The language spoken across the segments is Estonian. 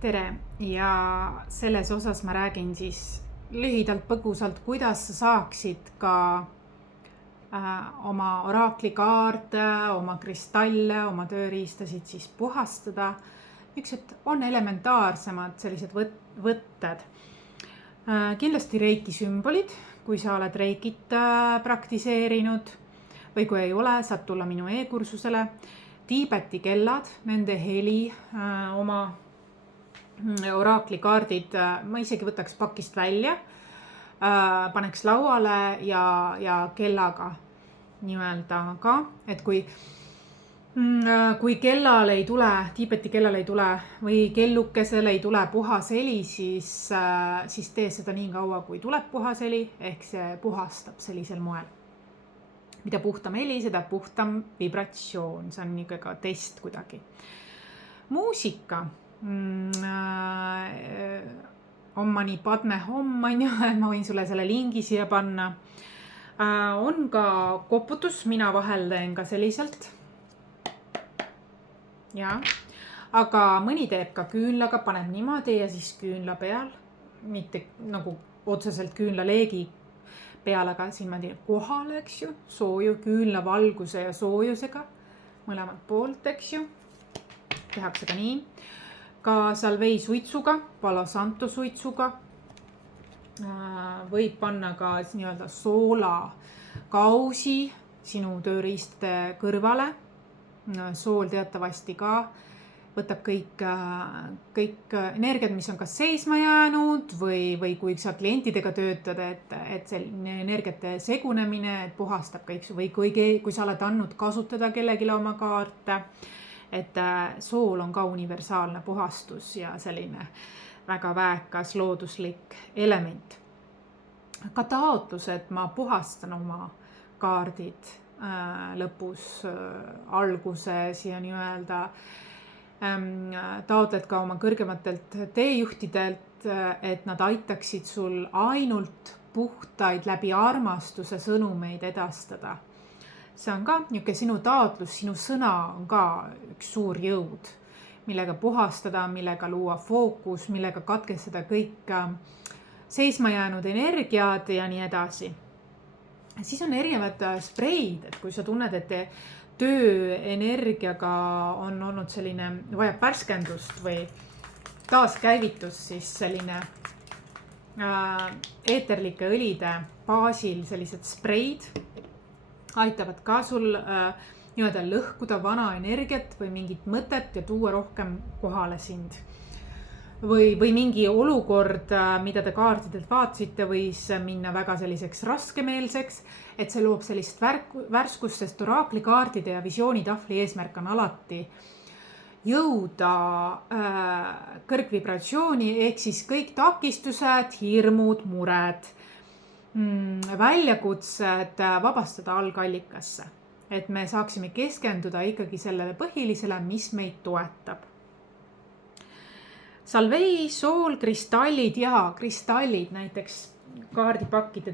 tere ja selles osas ma räägin siis lühidalt põgusalt, kuidas sa saaksid ka oma oraaklikaarte, oma kristalle, oma tööriistasid siis puhastada. Niisugused on elementaarsemad sellised võtted. Kindlasti reiki sümbolid, kui sa oled reikit praktiseerinud või kui ei ole, saad tulla minu e-kursusele. Tiibeti kellad, nende heli, oma oraaklikaardid, ma isegi võtaks pakist välja, paneks lauale ja kellaga nii-öelda ka, et kui kellal ei tule, Tiibeti kellal ei tule või kellukesel ei tule puhas heli, siis tee seda nii kaua, kui tuleb puhas heli, ehk see puhastab sellisel moel. Mida puhtam heli, seda puhtam vibratsioon, see on niisugune ka test kuidagi. Muusika. Om Mani Padme Hum, ma võin sulle selle lingi siia panna. On ka koputus, mina vahel teen ka selliselt. Ja. Aga mõni teeb ka küünlaga, paneb niimoodi ja siis küünla peal, mitte nagu otseselt küünlaleegi peal, aga siin ma teen kohale, eks ju, sooju küünla valguse ja soojusega, mõlemad poolt, eks ju, tehakse ka nii. Ka salvei suitsuga, Palo Santo suitsuga, võib panna ka nii-öelda soola kausi sinu tööriistade kõrvale. Sool teatavasti ka võtab kõik energiat, mis on kas seisma jäänud või kui sa klientidega töötad, et selline energiate segunemine, et puhastab kõik või kui sa oled andnud kasutada kellelegi oma kaarte, et sool on ka universaalne puhastus ja selline väga väekas looduslik element. Ka taotlused, ma puhastan oma kaardid lõpus, alguses ja nii-öelda taotled ka oma kõrgematelt teejuhtidelt, et nad aitaksid sul ainult puhtaid läbi armastuse sõnumeid edastada. See on ka niisugune sinu taotlus, sinu sõna on ka üks suur jõud, millega puhastada, millega luua fookus, millega katkestada kõik seisma jäänud energiad ja nii edasi. Siis on erinevad spreid, et kui sa tunned, et tööenergiaga on olnud selline, vajab värskendust või taaskäivitust, siis selline eeterlike õlide baasil sellised spreid aitavad ka sul nii-öelda lõhkuda vana energiat või mingit mõtet ja tuua rohkem kohale sind. Või mingi olukord, mida te kaartidelt vaatasite, võis minna väga selliseks raskemeelseks, et see loob sellist värskust, sest oraaklikaardide ja visioonitahvli eesmärk on alati jõuda kõrgvibratsiooni, ehk siis kõik takistused, hirmud, mured, väljakutsed vabastada algallikasse, et me saaksime keskenduda ikkagi sellele põhilisele, mis meid toetab. Salvei, sool, kristallid ja kristallid, näiteks kaardipakkide,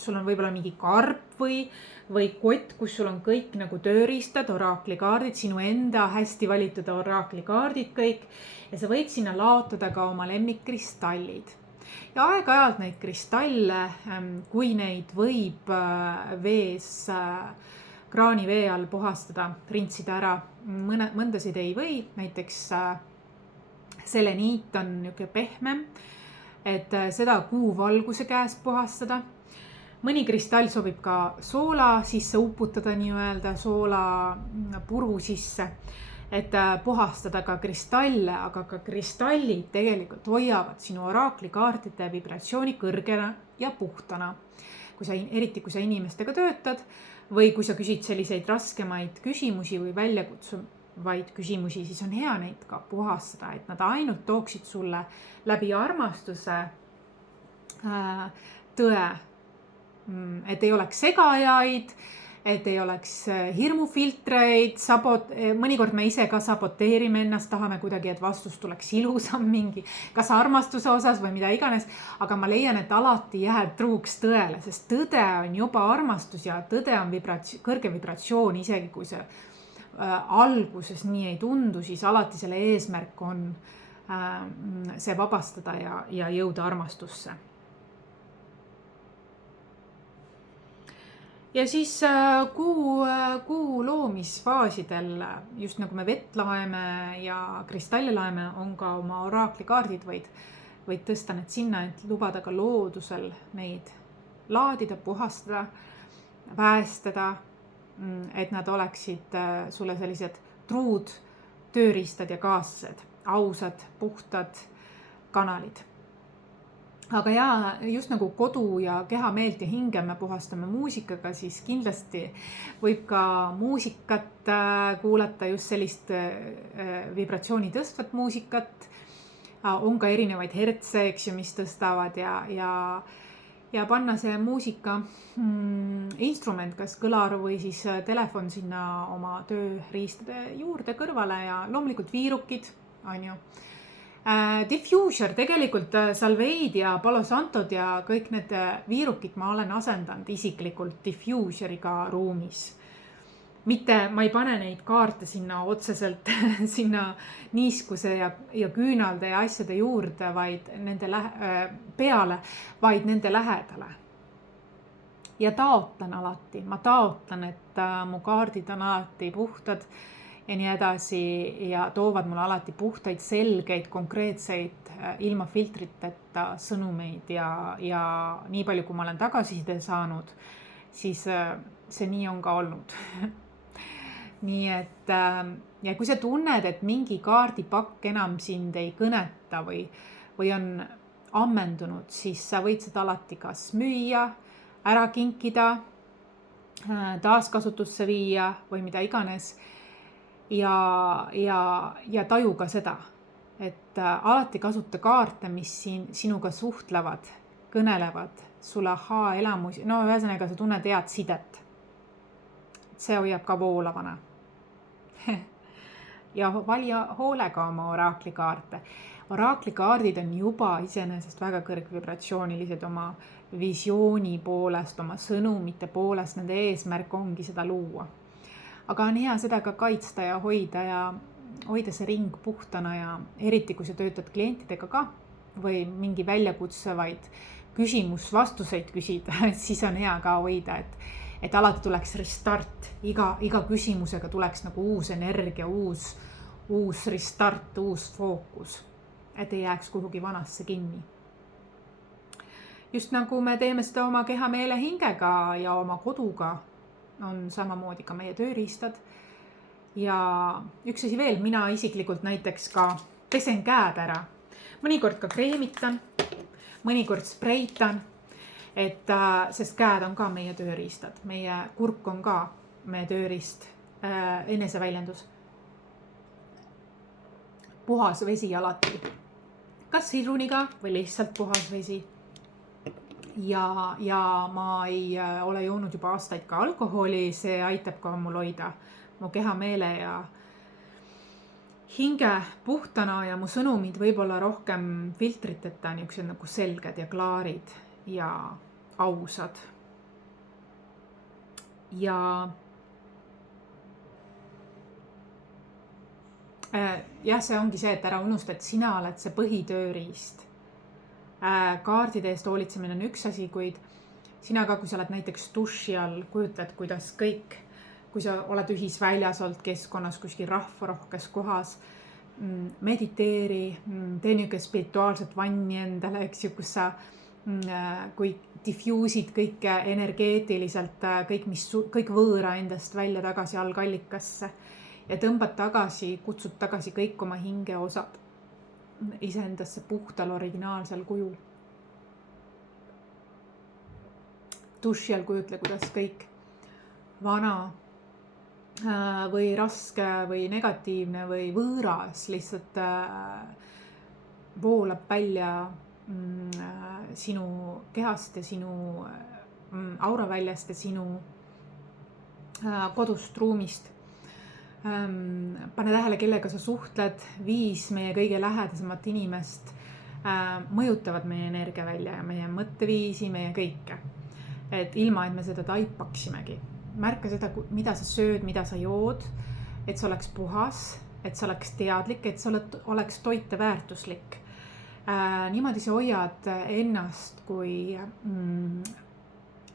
sul on võib-olla mingi karp või kott, kus sul on kõik nagu tööriistad, oraaklikaardid, sinu enda hästi valitud oraaklikaardid kõik ja sa võid sinna laotada ka oma lemmikkristallid. Ja aeg-ajalt neid kristalle, kui neid võib vees, kraanivee all puhastada, rintsida ära, mõndasid ei või, näiteks seleniit on niisugune pehmem, et seda kuuvalguse käest puhastada. Mõni kristall sobib ka soola sisse uputada, nii-öelda soola puru sisse, et puhastada ka kristalle, aga ka kristallid tegelikult hoiavad sinu oraaklikaartide vibratsiooni kõrgena ja puhtana. Eriti kui sa inimestega töötad või kui sa küsid selliseid raskemaid küsimusi või väljakutsuvaid küsimusi, siis on hea neid ka puhastada, et nad ainult tooksid sulle läbi armastuse tõe, et ei oleks segajaid, et ei oleks hirmufiltreid, mõnikord me ise ka saboteerime ennast, tahame kuidagi, et vastus tuleks ilusam mingi, kas armastuse osas või mida iganes, aga ma leian, et alati jääb truuks tõele, sest tõde on juba armastus ja tõde on kõrge vibratsioon, isegi kui see alguses nii ei tundu, siis alati selle eesmärk on see vabastada ja jõuda armastusse. Ja siis kuu loomisfaasidel, just nagu me vett laeme ja kristalle laeme, on ka oma oraaklikaardid, võid tõsta need sinna, et lubada ka loodusel neid laadida, puhastada, väestada, et nad oleksid sulle sellised truud tööriistad ja kaaslased, ausad, puhtad kanalid. Aga jaa, just nagu kodu ja keha, meelt ja hinge me puhastame muusikaga, siis kindlasti võib ka muusikat kuulata, just sellist vibratsiooni tõstvat muusikat. On ka erinevaid hertse, eks ju, mis tõstavad ja panna see muusika instrument, kas kõlar või siis telefon sinna oma tööriistade juurde kõrvale ja loomulikult viirukid, on ju. Diffuser, tegelikult Salveid ja Palo Santod ja kõik need viirukid ma olen asendanud isiklikult diffuseriga ruumis. Mitte, ma ei pane neid kaarte sinna otseselt sinna niiskuse ja küünalde ja asjade juurde, vaid nende peale, vaid nende lähedale. Ja taotlen alati, ma taotlen, et mu kaardid on alati puhtad ja nii edasi ja toovad mulle alati puhtaid, selgeid, konkreetseid, ilma filtriteta sõnumeid ja nii palju, kui ma olen tagasiside saanud, siis see nii on ka olnud. Nii et, ja kui sa tunned, et mingi kaardipakk enam sind ei kõneta või on ammendunud, siis sa võid seda alati kas müüa, ära kinkida, taaskasutusse viia või mida iganes. Ja taju ka seda, et alati kasuta kaarte, mis sinuga suhtlevad, kõnelevad, sulle elamusi, no ühesõnaga sa tunned head sidet. See hoiab ka voolavana. Ja valija hoolega oma oraaklikaarte. Oraaklikaardid on juba iseenesest väga kõrgvibratsioonilised oma visiooni poolest, oma sõnumite poolest, nende eesmärk ongi seda luua. Aga on hea seda ka kaitsta ja hoida see ring puhtana ja eriti, kui sa töötad klientidega ka või mingi väljakutsevaid küsimus-vastuseid küsida, siis on hea ka hoida, et alati tuleks restart. Iga küsimusega tuleks nagu uus energia, uus restart, uus fookus, et ei jääks kuhugi vanasse kinni. Just nagu me teeme seda oma keha, meele, hingega ja oma koduga, on samamoodi ka meie tööriistad. Ja üks asi veel, mina isiklikult näiteks ka pesen käed ära. Mõnikord ka kreemitan, mõnikord spreitan, sest käed on ka meie tööriistad. Meie kurk on ka meie tööriist, eneseväljendus. Puhas vesi alati. Kas sidruniga või lihtsalt puhas vesi. Ja ma ei ole joonud juba aastaid ka alkoholi, see aitab ka mul hoida mu keha, meele ja hinge puhtana ja mu sõnumid võib-olla rohkem filtriteta, niisugused nagu selged ja klaarid ja ausad. Ja see ongi see, et ära unusta, et sina oled see põhitööriist. Kaardide eest hoolitsemine on üks asi, kuid sina ka, kui sa oled näiteks duši all, kujutled, kuidas kõik, kui sa oled ühisväljas olnud keskkonnas, kuskil rahvarohkes kohas, mediteeri, tee niisugune spirituaalset vanni endale, eks ju, kus sa, kui diffuusid kõike energeetiliselt, kõik võõra endast välja tagasi algallikasse ja tõmbad tagasi, kutsud tagasi kõik oma hinge osad iseendasse puhtal originaalsel kujul. Duši all kujutle, kuidas kõik vana või raske või negatiivne või võõras lihtsalt voolab välja sinu kehast ja sinu auraväljast ja sinu kodust ruumist. Pane tähele, kellega sa suhtled, 5 meie kõige lähedasemat inimest mõjutavad meie energia välja ja meie mõtteviisi, meie kõike. Et ilma, et me seda taipaksimegi. Märka seda, mida sa sööd, mida sa jood, et see oleks puhas, et sa oleks teadlik, et sa oleks toiteväärtuslik. Niimoodi sa hoiad ennast kui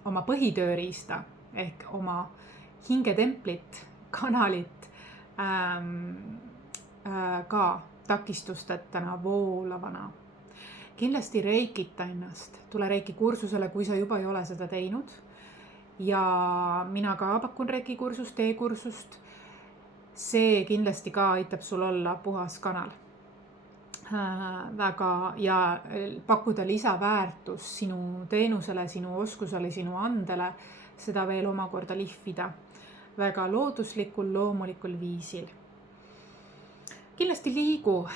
oma põhitööriista ehk oma hingetemplit, kanalit ka takistusteta voolavana. Kindlasti reikita ennast, tule reiki kursusele, kui sa juba ei ole seda teinud. Ja mina ka pakun reiki kursust, teekursust. See kindlasti ka aitab sul olla puhas kanal. Väga ja pakkuda lisaväärtus sinu teenusele, sinu oskusele, sinu andele, seda veel omakorda lihvida väga looduslikul, loomulikul viisil. Kindlasti liigu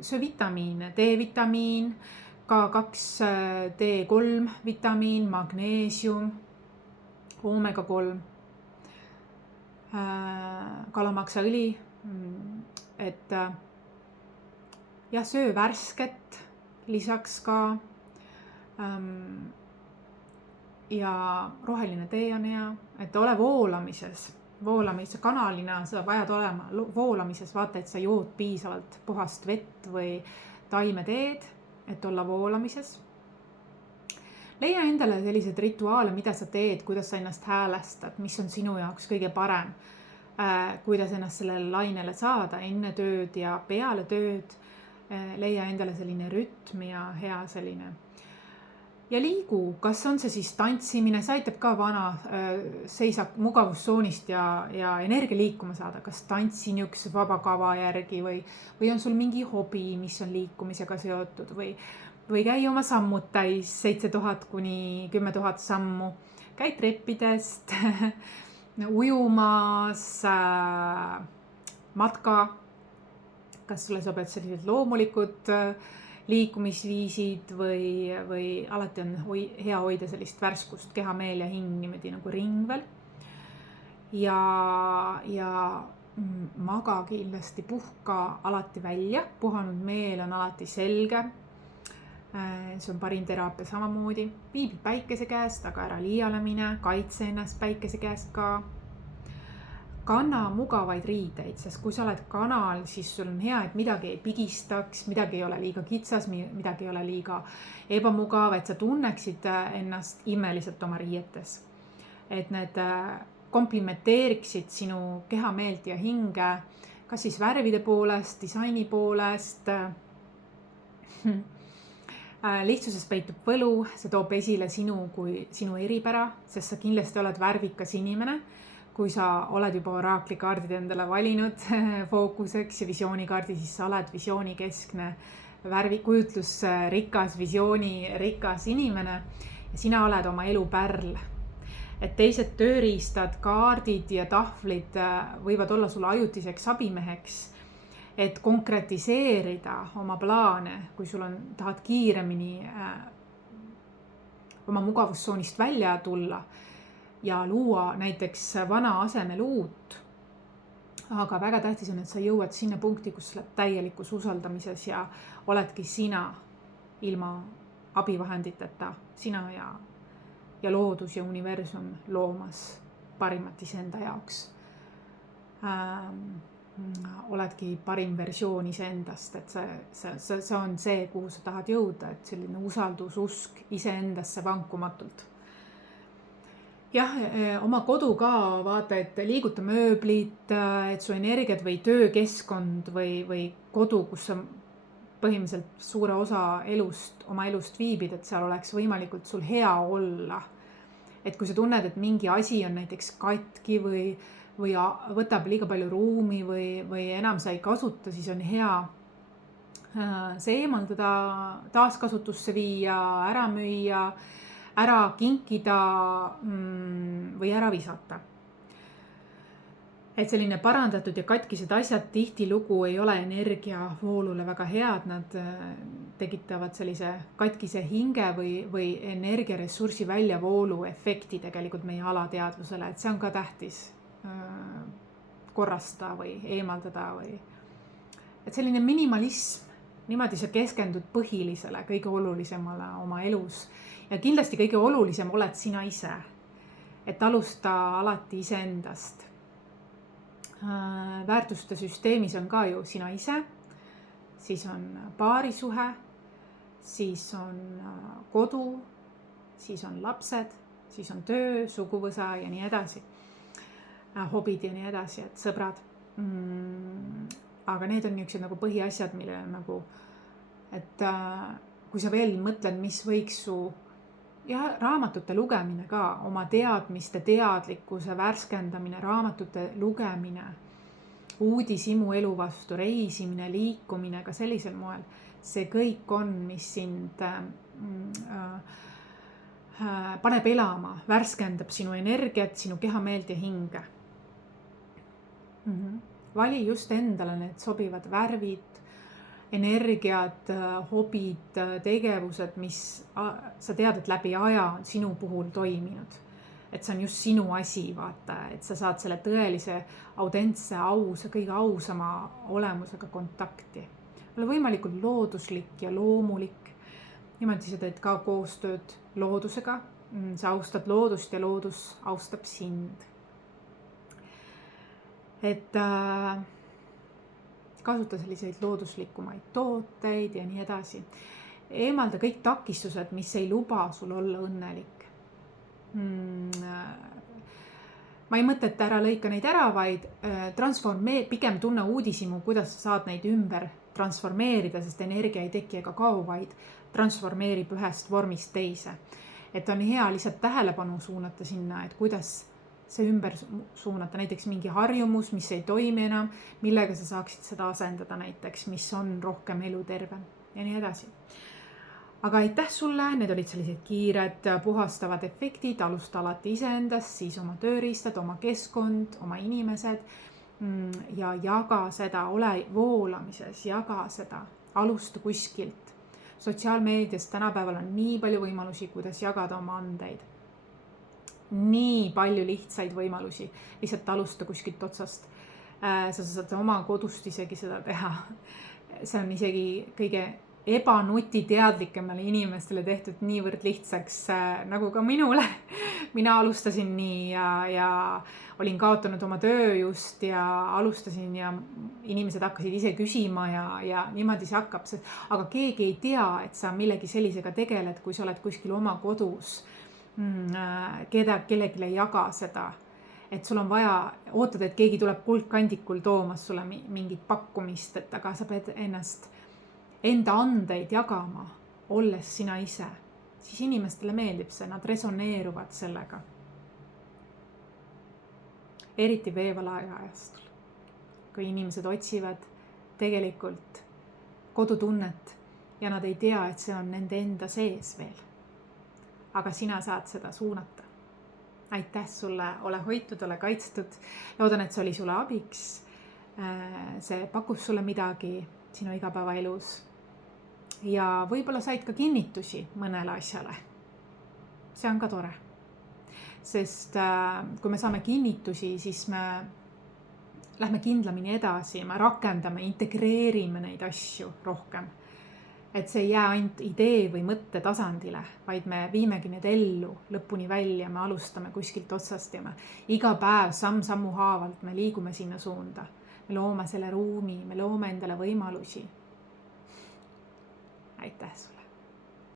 söö vitamiine, D-vitamiin, K2, D3 vitamiin, magneesium, omega-3, kalamaksaõli, et ja söö värsket lisaks ka ja roheline tee on hea, et ole voolamises, kanalina sa vajad olema voolamises, vaata, et sa jood piisavalt puhast vett või taimeteed, et olla voolamises. Leia endale sellised rituaale, mida sa teed, kuidas sa ennast häälestad, mis on sinu jaoks kõige parem, kuidas ennast sellele lainele saada enne tööd ja peale tööd. Leia endale selline rütm ja hea selline. Ja liigu, kas on see siis tantsimine, see aitab ka vana seisak mugavustsoonist ja energia liikuma saada, kas tantsi niisuguse vaba kava järgi või on sul mingi hobi, mis on liikumisega seotud või käi oma sammud täis 7000 kuni 10 000 sammu, käi treppidest, ujumas, matka, kas sulle sobivad sellised loomulikud liikumisviisid või alati on hea hoida sellist värskust, keha, meel ja hing niimoodi nagu ringvel. Ja maga kindlasti, puhka alati välja, puhanud meel on alati selge. See on parim teraapia samamoodi. Viibi päikese käest, aga ära liiale mine, kaitse ennast päikese käest ka. Kanna mugavaid riideid, sest kui sa oled kanal, siis sul on hea, et midagi ei pigistaks, midagi ei ole liiga kitsas, midagi ei ole liiga ebamugav, et sa tunneksid ennast imeliselt oma riietes. Et need komplimenteeriksid sinu keha, meelt ja hinge, kas siis värvide poolest, disaini poolest. Lihtsuses peitub võlu, see toob esile sinu eripära, sest sa kindlasti oled värvikas inimene. Kui sa oled juba oraaklikaardid endale valinud fookuseks ja visioonikaardi, siis sa oled visioonikeskne, kujutlusrikas, visioonirikas inimene ja sina oled oma elu pärl. Et teised tööriistad, kaardid ja tahvlid võivad olla sulle ajutiseks abimeheks, et konkretiseerida oma plaane, kui sul tahad kiiremini oma mugavustsoonist välja tulla ja luua näiteks vana asemel uut. Aga väga tähtis on, et sa jõuad sinna punkti, kus sa oled täielikus usaldamises ja oledki sina ilma abivahenditeta, sina ja loodus ja universum loomas parimat iseenda jaoks. Oledki parim versioon iseendast, et see on see, kuhu sa tahad jõuda, et selline usaldus, usk iseendasse vankumatult. Jah, oma kodu ka vaata, et liiguta mööblit, et su energiat või töökeskkond või kodu, kus sa põhimõtteliselt suure osa oma elust viibid, et seal oleks võimalikult sul hea olla. Et kui sa tunned, et mingi asi on näiteks katki või võtab liiga palju ruumi või enam sa ei kasuta, siis on hea see eemaldada, taaskasutusse viia, ära müüa, ära kinkida või ära visata. Et selline parandatud ja katkised asjad tihtilugu ei ole energiavoolule väga head, nad tekitavad sellise katkise hinge või energiaressursi väljavoolu efekti tegelikult meie alateadvusele, et see on ka tähtis korrasta või eemaldada et selline minimalism, niimoodi sa keskendud põhilisele, kõige olulisemale oma elus. Ja kindlasti kõige olulisem oled sina ise, et alusta alati iseendast. väärtuste süsteemis on ka ju sina ise, siis on paarisuhe, siis on kodu, siis on lapsed, siis on töö, suguvõsa ja nii edasi. Hobid ja nii edasi, et sõbrad. Aga need on niisugused nagu põhiasjad, millele nagu, et kui sa veel mõtled, mis võiks su ja raamatute lugemine ka, oma teadmiste, teadlikkuse värskendamine, raamatute lugemine, uudishimu elu vastu, reisimine, liikumine ka sellisel moel, see kõik on, mis sind paneb elama, värskendab sinu energiat, sinu keha, meelt ja hinge. Vali just endale need sobivad värvid, energiad, hobid, tegevused, mis sa tead, et läbi aja on sinu puhul toiminud. Et see on just sinu asi, vaata, et sa saad selle tõelise, autentse, ausa, kõige ausama olemusega kontakti. Ole võimalikult looduslik ja loomulik. Niimoodi sa teed ka koostööd loodusega. Sa austad loodust ja loodus austab sind. Et kasuta selliseid looduslikumaid tooteid ja nii edasi. Eemalda kõik takistused, mis ei luba sul olla õnnelik. Ma ei mõtle, et ära lõika neid ära, vaid pigem tunne uudishimu, kuidas sa saad neid ümber transformeerida, sest energia ei teki ega kao, vaid transformeerib ühest vormist teise. Et on hea lihtsalt tähelepanu suunata sinna, et kuidas see ümber suunata, näiteks mingi harjumus, mis ei toimi enam, millega sa saaksid seda asendada näiteks, mis on rohkem eluterve ja nii edasi. Aga aitäh sulle, need olid sellised kiired, puhastavad efektid, alusta alati iseendast, siis oma tööriistad, oma keskkond, oma inimesed ja jaga seda, ole voolamises, jaga seda, alusta kuskilt. Sotsiaalmeedias tänapäeval on nii palju võimalusi, kuidas jagada oma andeid. Nii palju lihtsaid võimalusi, lihtsalt alusta kuskilt otsast. Sa saad oma kodust isegi seda teha. See on isegi kõige ebanutiteadlikemale inimestele tehtud niivõrd lihtsaks nagu ka minule. Mina alustasin nii ja olin kaotanud oma töö just ja alustasin ja inimesed hakkasid ise küsima ja niimoodi see hakkab. Aga keegi ei tea, et sa millegi sellisega tegeled, kui sa oled kuskil oma kodus. Kellelegi ei jaga seda, et sul on vaja, ootad, et keegi tuleb kuldkandikul toomas sulle mingit pakkumist, et aga sa pead enda andeid jagama, olles sina ise, siis inimestele meeldib see, nad resoneeruvad sellega. Eriti veevalaja ajastul, kui inimesed otsivad tegelikult kodutunnet ja nad ei tea, et see on nende enda sees veel. Aga sina saad seda suunata. Aitäh sulle, ole hoitud, ole kaitstud. Loodan, et see oli sulle abiks. See pakus sulle midagi sinu igapäevaelus. Ja võib-olla said ka kinnitusi mõnele asjale. See on ka tore. Sest kui me saame kinnitusi, siis me lähme kindlamini edasi, me rakendame, integreerime neid asju rohkem. Et see ei jää ainult idee või mõtte tasandile, vaid me viimegi need ellu lõpuni välja, me alustame kuskilt otsast ja me iga päev samm-sammu haavalt me liigume sinna suunda. Me loome selle ruumi, me loome endale võimalusi. Aitäh sulle.